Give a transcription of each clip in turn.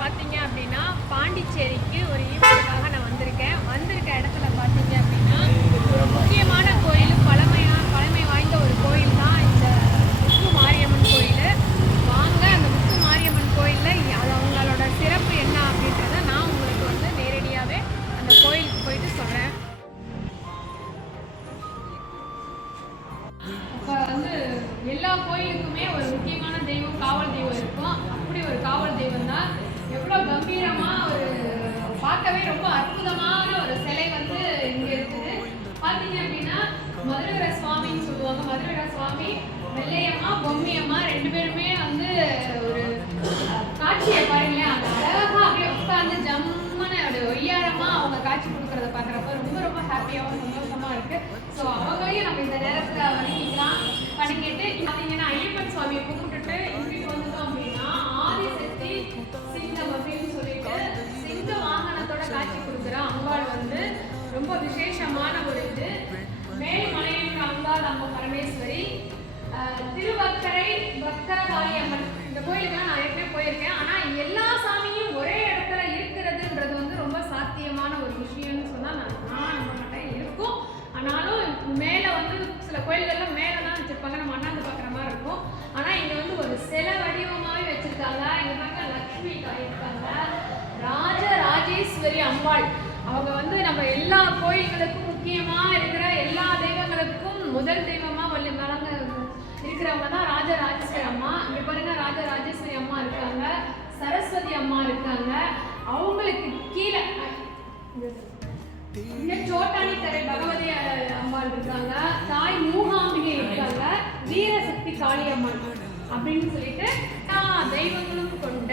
பார்த்தீங்க அப்படின்னா பாண்டிச்சேரிக்கு ஒரு ஈவெண்ட்டுக்காக நான் வந்திருக்கேன். வந்திருக்க இடத்துல பார்த்தீங்க அப்படின்னா ஒரு முக்கியமான கோயில் பழமையான பழமை வாய்ந்த ஒரு கோயில் தான் இந்த முத்து மாரியம்மன் கோயில். வாங்க அந்த முத்து மாரியம்மன் கோயிலில் அது அவங்களோட சிறப்பு என்ன அப்படின்றத நான் உங்களுக்கு வந்து நேரடியாகவே அந்த கோயிலுக்கு போயிட்டு சொல்கிறேன் இப்போ வந்து எல்லா கோயிலுக்குமே ஒரு முக்கியமான தெய்வம் காவல் தெய்வம் இருக்கும். அப்படி ஒரு காவல் தெய்வம் தான் ரொம்ப கம்பீரமா ஒரு பார்க்கவே ரொம்ப அற்புதமான ஒரு சிலை வந்து இங்க இருக்குது. பாத்தீங்க அப்படின்னா மதுரவீர சுவாமின்னு சொல்லுவாங்க. மதுரவீர சுவாமி வெள்ளையம்மா பொம்மியம்மா ரெண்டு பேருமே வந்து ஒரு காட்சியை பாருங்களேன். அந்த அழகா அப்படியே உட்கார்ந்து ஜம்முன்னு அப்படியே ஒய்யாரமா அவங்க காட்சி கொடுக்கறத பார்க்குறப்ப ரொம்ப ரொம்ப ஹாப்பியாகவும் சந்தோஷமா இருக்கு. ஸோ அவங்களையும் நம்ம இந்த நேரத்துல வணங்கிக்கலாம் வணங்கிட்டு பார்த்தீங்கன்னா ஐயப்பன் சுவாமியை கும்பிட்டுட்டு இங்கிட்டு விசேஷமான ஒரு இது. மேல்மலையின் அம்பாள் அம்மா பரமேஸ்வரி. திருவக்கரை வக்கரகாளி அம்மன். இந்த கோயிலுக்குலாம் நான் ஏற்கனவே போயிருக்கேன். ஆனால் எல்லா சாமியும் ஒரே இடத்துல இருக்கிறதுன்றது வந்து ரொம்ப சாத்தியமான ஒரு விஷயம்னு சொன்னால் நான் நான் நம்ப மாட்டேன். இருக்கும். ஆனாலும் மேலே வந்து சில கோயில்கள்லாம் மேலே தான் வச்சுருப்பாங்க. நம்ம அண்ணாந்து பார்க்குற மாதிரி இருக்கும். ஆனால் இங்கே வந்து ஒரு சிலை வடிவமாகவே வச்சிருக்காங்க. இங்கே பார்க்க லக்ஷ்மி தாய் இருக்காங்க. ராஜ ராஜேஸ்வரி அம்பாள். அவங்க வந்து நம்ம எல்லா கோயில்களுக்கும் முக்கியமா இருக்கிற எல்லா தெய்வங்களுக்கும் முதல் தெய்வமா வந்து வளர்ந்து இருக்கிறவங்க தான் ராஜ ராஜேஸ்வரி அம்மா. இங்க பாருங்க ராஜ ராஜேஸ்வரி அம்மா இருக்காங்க சரஸ்வதி அம்மா இருக்காங்க. அவங்களுக்கு கீழே இங்க சோட்டாணி தரை பகவதி அம்மா இருக்காங்க தாய் மூகாம்பிகை இருக்காங்க வீரசக்தி காளி அம்மா அப்படின்னு சொல்லிட்டு எல்லா தெய்வங்களும் கொண்ட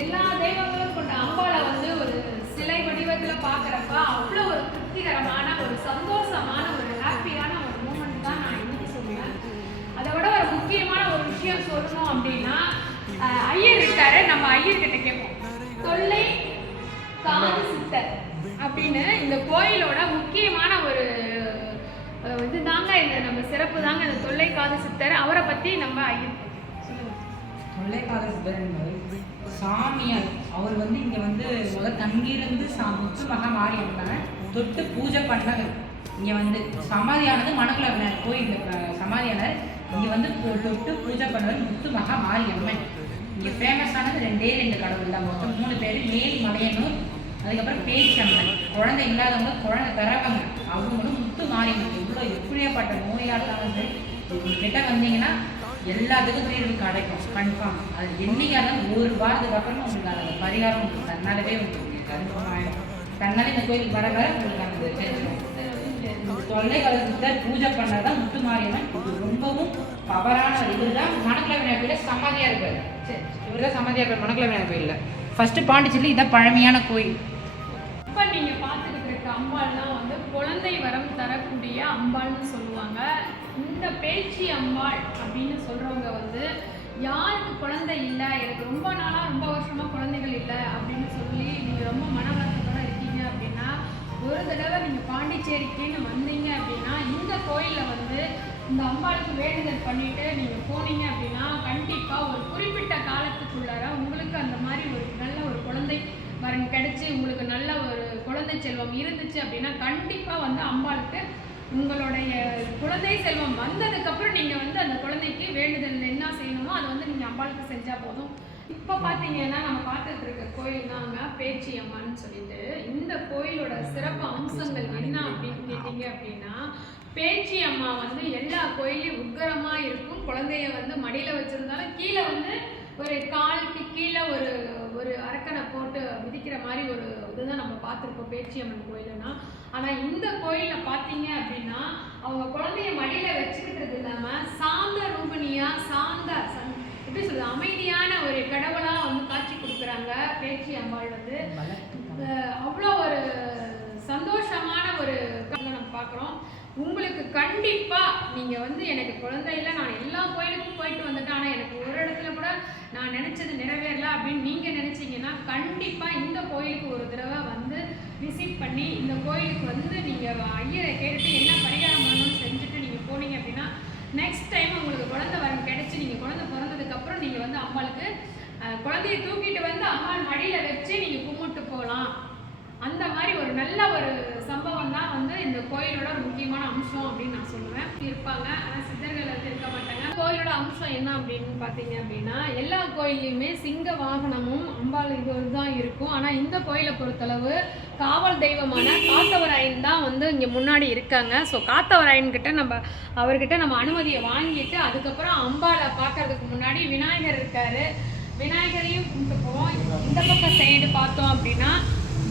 எல்லா தெய்வங்களும் கொண்ட அம்பாள் சிலை வடிவத்துல பாக்குறப்ப அவ்வளோ ஒரு திருப்திகரமான ஒரு சந்தோஷமான ஒரு ஹாப்பியான ஒரு மூமெண்ட் தான் நான் இன்னைக்கு சொல்லுவேன் அதை விட ஒரு முக்கியமான ஒரு விஷயம் சொல்லணும் அப்படின்னா ஐயர் இருக்காரு நம்ம ஐயர்கிட்ட கேட்போம். தொல்லை காது சித்தர் அப்படின்னு இந்த கோயிலோட முக்கியமான ஒரு இதுதாங்க இந்த நம்ம சிறப்பு தாங்க இந்த தொல்லை காது சித்தர். அவரை பத்தி நம்ம ஐயர் சொல்லுங்க. தொல்லைக்கால சித்தர் என்பவர் சாமியார் அவர் வந்து இங்க வந்து முதல் தங்கியிருந்து சா முத்து மகா மாறி இருக்காங்க. தொட்டு பூஜை பண்ணவர் இங்க வந்து சமாதியானது மணக்குள விநாயகர் கோயில் சமாதியானவர் இங்க வந்து தொட்டு பூஜை பண்ணவர் முத்து மகா மாறி அம்மன். இங்க ஃபேமஸானது ரெண்டே ரெண்டு கடவுள் தான். மொத்தம் மூணு பேர் மேல் மலையனூர் அதுக்கப்புறம் பேச்சம்மன் குழந்தை இல்லாதவங்க குழந்தை தரவங்க அவங்களும் முத்து மாறி எவ்வளோ எப்படியாப்பட்ட நோயாளர் வந்து கிட்ட வந்தீங்கன்னா எல்லாத்துக்கும் தீர்வு கிடைக்கும் கன்ஃபார்ம் அது என்னைக்கா ஒரு வாரத்துக்கு அப்புறமா உங்களுக்கு அந்த பரிகாரம் உங்களுக்கு தன்னாலவே உங்களுக்கு கன்ஃபார்ம் ஆயிடும் தன்னாலே இந்த கோயிலுக்கு வர வர உங்களுக்கு அந்த தெரிஞ்சிடும். தொல்லை கலசத்தை பூஜை பண்ணதான் முத்து மாரியம்மன் இது ரொம்பவும் பவரான இது இவர் தான் மணக்கல விநாயகர் கோயில. சமாதியா இருப்பார் இவர் தான் சமாதியா இருப்பார் மணக்கல விநாயகர் கோயில்ல. ஃபர்ஸ்ட் பாண்டிச்சேரியில் இதான் பழமையான கோயில். இப்ப நீங்க பார்த்துக்கிட்டு அம்பாள்லாம் வந்து குழந்தை வரம் தரக்கூடிய அம்பாள்னு சொல்லுவாங்க. இந்த பேச்சி அம்பாள் அப்படின்னு சொல்றவங்க வந்து யாருக்கு குழந்தை இல்லை? எனக்கு ரொம்ப நாளாக ரொம்ப வருஷமா குழந்தைகள் இல்லை அப்படின்னு சொல்லி நீங்கள் ரொம்ப மன வருத்தத்தோட இருக்கீங்க அப்படின்னா ஒரு தடவை நீங்கள் பாண்டிச்சேரிக்குன்னு வந்தீங்க அப்படின்னா இந்த கோயிலில் வந்து இந்த அம்பாளுக்கு வேண்டுதல் பண்ணிட்டு நீங்கள் போனீங்க அப்படின்னா கண்டிப்பாக ஒரு குறிப்பிட்ட காலத்துக்குள்ளார உங்களுக்கு அந்த மாதிரி ஒரு நல்ல ஒரு குழந்தை வரன் கிடைச்சி உங்களுக்கு குழந்தை செல்வம் இருந்துச்சு அப்படின்னா கண்டிப்பா வந்து அம்பாளுக்கு உங்களுடைய குழந்தை செல்வம் வந்ததுக்கு அப்புறம் நீங்க வந்து அந்த குழந்தைக்கு வேண்டுதல் என்ன செய்யணுமோ அதை வந்து நீங்க அம்பாளுக்கு செஞ்சா போதும். இப்போ பார்த்தீங்கன்னா நம்ம பார்த்துட்டு இருக்க கோயில் தாங்க பேச்சி அம்மான்னு சொல்லிட்டு இந்த கோயிலோட சிறப்பு அம்சங்கள் என்ன அப்படின்னு கேட்டீங்க அப்படின்னா பேச்சி அம்மா வந்து எல்லா கோயிலையும் உக்கரமா இருக்கும். குழந்தைய வந்து மடியில வச்சிருந்தாலும் கீழே வந்து ஒரு காலுக்கு கீழே ஒரு ஒரு அரக்கனை போட்டு மிதிக்கிற மாதிரி இதுதான் நம்ம பார்த்துருப்போம். பேச்சியம்மன் கோயிலுனா ஆனால் இந்த கோயிலில் பார்த்தீங்க அப்படின்னா அவங்க குழந்தைய மடியில் வச்சுக்கிட்டது இல்லாமல் சாந்த ரூபணியா சாந்த சந் எப்படி சொல்றது அமைதியான ஒரு கடவுளாக வந்து காட்சி கொடுக்குறாங்க பேச்சி அம்பாள் வந்து அவ்வளோ ஒரு சந்தோஷமான ஒரு நம்ம பார்க்குறோம். உங்களுக்கு கண்டிப்பா நீங்க வந்து எனக்கு குழந்தை இல்லை நான் எல்லா கோயிலுக்கும் போயிட்டு வந்துட்டேன் ஆனா எனக்கு ஒரு இடத்துல கூட நான் நினைச்சது நிறைவேறல அப்படின்னு நீங்க நினைச்சீங்கன்னா கண்டிப்பா இந்த கோயிலுக்கு ஒரு தடவை வந்து விசிட் பண்ணி இந்த கோயிலுக்கு வந்து நீங்க ஐயரை கேட்டு என்ன பரிகாரம் பண்ணணும்னு செஞ்சுட்டு நீங்க போனீங்க அப்படின்னா நெக்ஸ்ட் டைம் உங்களுக்கு குழந்தை வரம் கிடச்சி நீங்க குழந்தை பிறந்ததுக்கு அப்புறம் நீங்க வந்து அம்பாளுக்கு குழந்தைய தூக்கிட்டு வந்து அம்மாள் மடியில வச்சு நீங்க கும்பிட்டு போகலாம். அந்த மாதிரி ஒரு நல்ல ஒரு சம்பவம் தான் வந்து இந்த கோயிலோட ஒரு முக்கியமான அம்சம் அப்படின்னு நான் சொல்லுவேன். இருப்பாங்க. ஆனால் சித்தர்கள் அது இருக்க மாட்டாங்க கோயிலோட அம்சம் என்ன அப்படின்னு பார்த்தீங்க அப்படின்னா எல்லா கோயில்லையுமே சிங்க வாகனமும் அம்பாள் இது தான் இருக்கும். ஆனால் இந்த கோயிலை பொறுத்தளவு காவல் தெய்வமான காத்தவராயன் தான் வந்து இங்கே முன்னாடி இருக்காங்க. ஸோ காத்தவராயன் கிட்ட நம்ம அவர்கிட்ட நம்ம அனுமதியை வாங்கிட்டு அதுக்கப்புறம் அம்பாளை பார்க்கறதுக்கு முன்னாடி விநாயகர் இருக்காரு. விநாயகரையும் கும்பிட்டு போவோம். இந்த பக்கம் சைடு பார்த்தோம் அப்படின்னா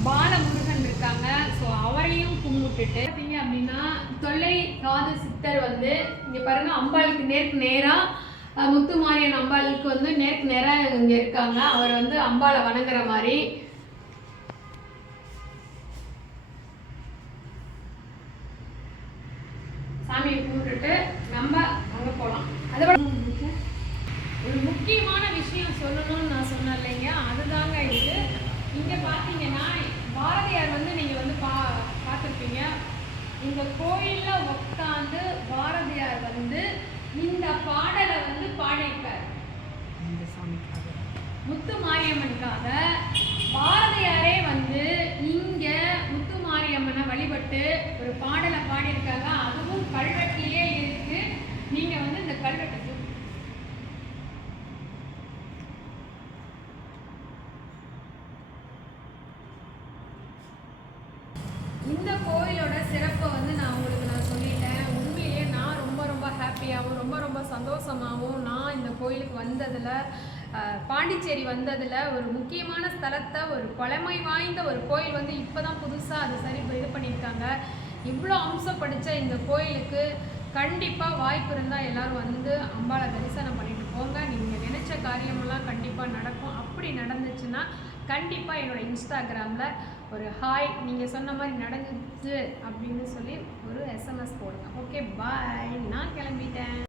பாலமுருகன் இருக்காங்க. ஸோ அவரையும் கும்பிட்டுட்டு பார்த்தீங்க அப்படின்னா தொல்லை காது சித்தர் வந்து இங்கே பாருங்க அம்பாளுக்கு நேருக்கு நேராக முத்துமாரியன் அம்பாளுக்கு வந்து நேருக்கு நேராக இங்கே இருக்காங்க. அவர் வந்து அம்பாளை வணங்குற மாதிரி. சாமியை கும்பிட்டுட்டு நம்ம அங்கே போகலாம் அதை ஒரு முக்கியமான விஷயம் சொல்லணும்னு நான் சொன்னேன் இல்லைங்க. அதுதாங்க இது. இங்கே பார்த்தீங்கன்னா பாரதியார் வந்து நீங்கள் வந்து பா பார்த்துருப்பீங்க இந்த கோயிலில் உட்காந்து பாரதியார் வந்து இந்த பாடலை வந்து பாடியிருக்கார். முத்து மாரியம்மனுக்காக பாரதியாரே வந்து இங்க முத்து மாரியம்மனை வழிபட்டு ஒரு பாடலை பாடியிருக்காங்க அதுவும் கல்வெட்டிலேயே இருக்கு நீங்க வந்து இந்த கல்வெட்டு இந்த கோயிலோட சிறப்பை வந்து நான் உங்களுக்கு நான் சொல்லிட்டேன் உண்மையிலேயே நான் ரொம்ப ரொம்ப ஹாப்பியாகவும் ரொம்ப ரொம்ப சந்தோஷமாகவும் நான் இந்த கோயிலுக்கு வந்ததில் பாண்டிச்சேரி வந்ததில் ஒரு முக்கியமான ஸ்தலத்தை ஒரு பழமை வாய்ந்த ஒரு கோயில் வந்து இப்போ தான் புதுசாக அது சரி இது பண்ணியிருக்காங்க. இவ்வளோ அம்சம் படித்த இந்த கோயிலுக்கு கண்டிப்பாக வாய்ப்பு இருந்தால் எல்லாரும் வந்து அம்பாவை தரிசனம் பண்ணிட்டு போங்க. நீங்கள் நினச்ச காரியமெல்லாம் கண்டிப்பாக நடக்கும். அப்படி நடந்துச்சுன்னா கண்டிப்பாக என்னோட இன்ஸ்டாகிராமில் ஒரு ஹாய் நீங்கள் சொன்ன மாதிரி நடந்துச்சு அப்படின்னு சொல்லி ஒரு எஸ்எம்எஸ் போடுங்க. ஓகே பாய் நான் கிளம்பிட்டேன்.